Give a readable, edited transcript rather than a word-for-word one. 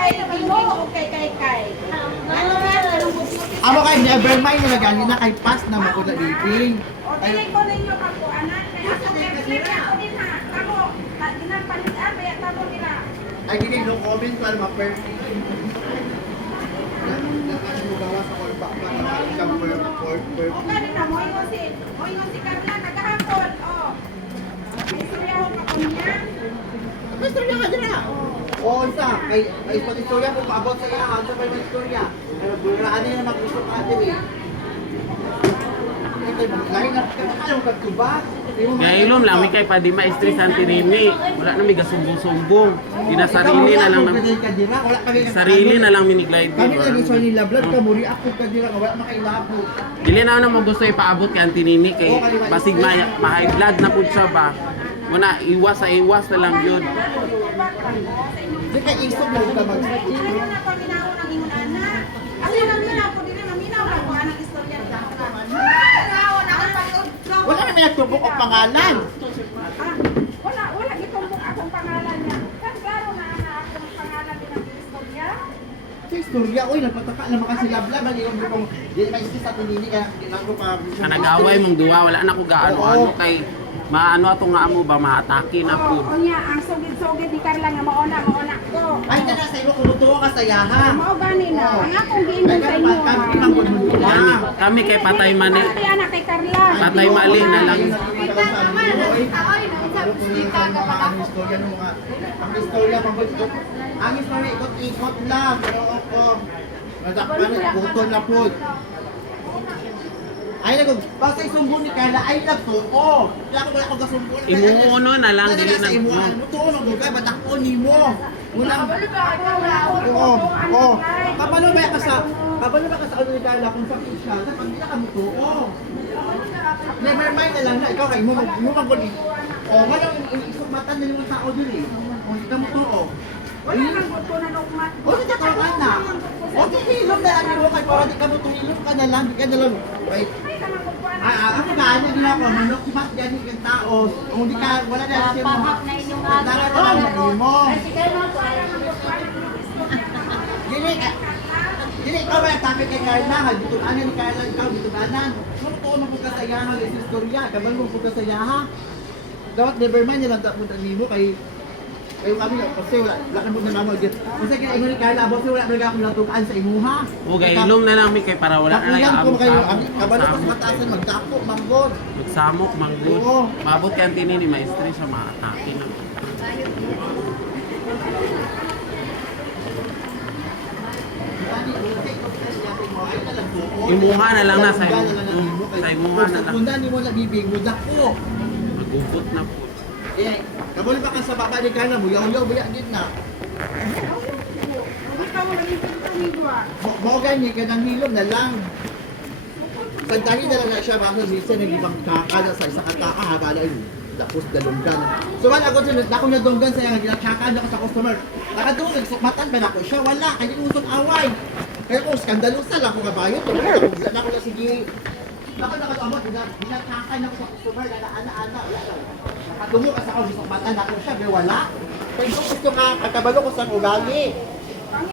kay Imo o kay. Ano yan? Anong bukbukin? Amo kay never mind na galing na kay pass na mako na living. O dili ko ninyo ako anak kay ako din ha. Ako dinapalitan kaya tabo nila. Ay gini no comment para ma-perfect. Gawa sa call back para ikang perfect. O kani na mo ingon si Carla nagahapon. Oh. May istorya ko pa niya. May istorya ka dira. Oo, isa. Kay istorya ko about sa iya. Ano ba yung istorya? Pero buraan na mag-gusto ka diri. Lain na kayo kagtuba. Kaya ilom lang, may kay pa di ma-stress ang tinini. Wala na may gasumbong-sumbong. Di na sarili na lang sarili na lang miniglide. Kami lagi sa nila vlog ka muri ako ka dira wala makailabo. Dili na mo gusto ipaabot kay ang tinini kay basig ma-high blood na pud siya ba. Muna iwas na lang yun. Di kay isog mo ka mag. Ano na paminaw ng imong anak? Kasi naminaw ko dili maminaw lang ko anang istorya nila. Wala na may natubok ang pangalan. Wala gitumbok akong pangalan niya. Kan klaro na akong pangalan din ang istorya. Sa istorya oy nagpataka naman kasi lab-lab ang iyong grupong di may isip sa tinini kaya ginang ko pa. Nag-away mong duwa, wala na ko gaano-ano kay maano ato nga amo ba maatake na po. Oo niya, ang sugid-sugid ni Carla nga mauna ko. Ay kana sa imo kumutuo ka sa yaha. Mao gani na. Ang akong giingon sa inyo. Kami kay patay mani. Pati anak kay Carla. Patay mali na lang. Ang istorya pabot. Ang istorya ikot-ikot lang. Pero ako nadakpan putol na pud. Ay nako, basta isumbong ni Carla ay nagtuo. Wala ko gasumbong. Imuuno na lang dili na. Mutuo na gugay badakon nimo. Ulang. Oo. Kabalo ba ka sa ano ni Carla kung sakit siya? Dapat hindi na ka mutuo. Never mind na lang na ikaw kay mo maguli. Oh, wala isugmatan na yung tao dili. Kung hindi ka mutuo. Wala nang gusto na nukmat. O di ka na. O di hilom na lang mo kay para di ka mutuo ka na lang, di ka na lang. Wait. Ako ba ano din ako, manok mas diyan yung tao. Kung di ka wala na siya mo. Na inyong aga. mo. Kasi kayo mga kuwala ng Dili ikaw ba yung topic kay Carla? Bituganan ni Carla, ikaw bituganan. Mutuo mo ka sa yaha, yung istorya, kabal mo ka sa yaha. Dapat never mind nilang tapos ang mo kay kami kasi wala mo na naman dito. Kasi kaya ingon ni Carla, boss wala talaga akong natukaan sa imuha. O gay ilom na lang mi kay para wala na lang amo. Kabalo mas mataasan magtapo, manggod. Magsamok manggod. Maabot kay ang tinini ma-stress siya maatake na. Imuha na lang na sa imuha na lang. Kunda ni mo na bibig mo dako. Magubot na po. Eh, kabalo ba ka sa baba ni Carla mo? Yaw-yaw buya gid na. Ikaw wala yung pagkamigwa. Mo gani kanang hilom na lang. Santahin na lang na siya baka minsan nagibang kakada sa isa kataka ha bala yun. Tapos dalunggan. So wala ako sa akong nadunggan sa yang ginakaka na sa customer. Nakadungog nagsukmatan ba nako siya wala kay usog away. Kaya ko skandalosa lang ko kabayo to. Wala ko na sige. Baka nakatamot ginakaka na sa customer na ana-ana wala. Nakadungog ka sa ako gisukmatan nako siya pero wala. Kaya gusto ka kabalo ko sa ugali.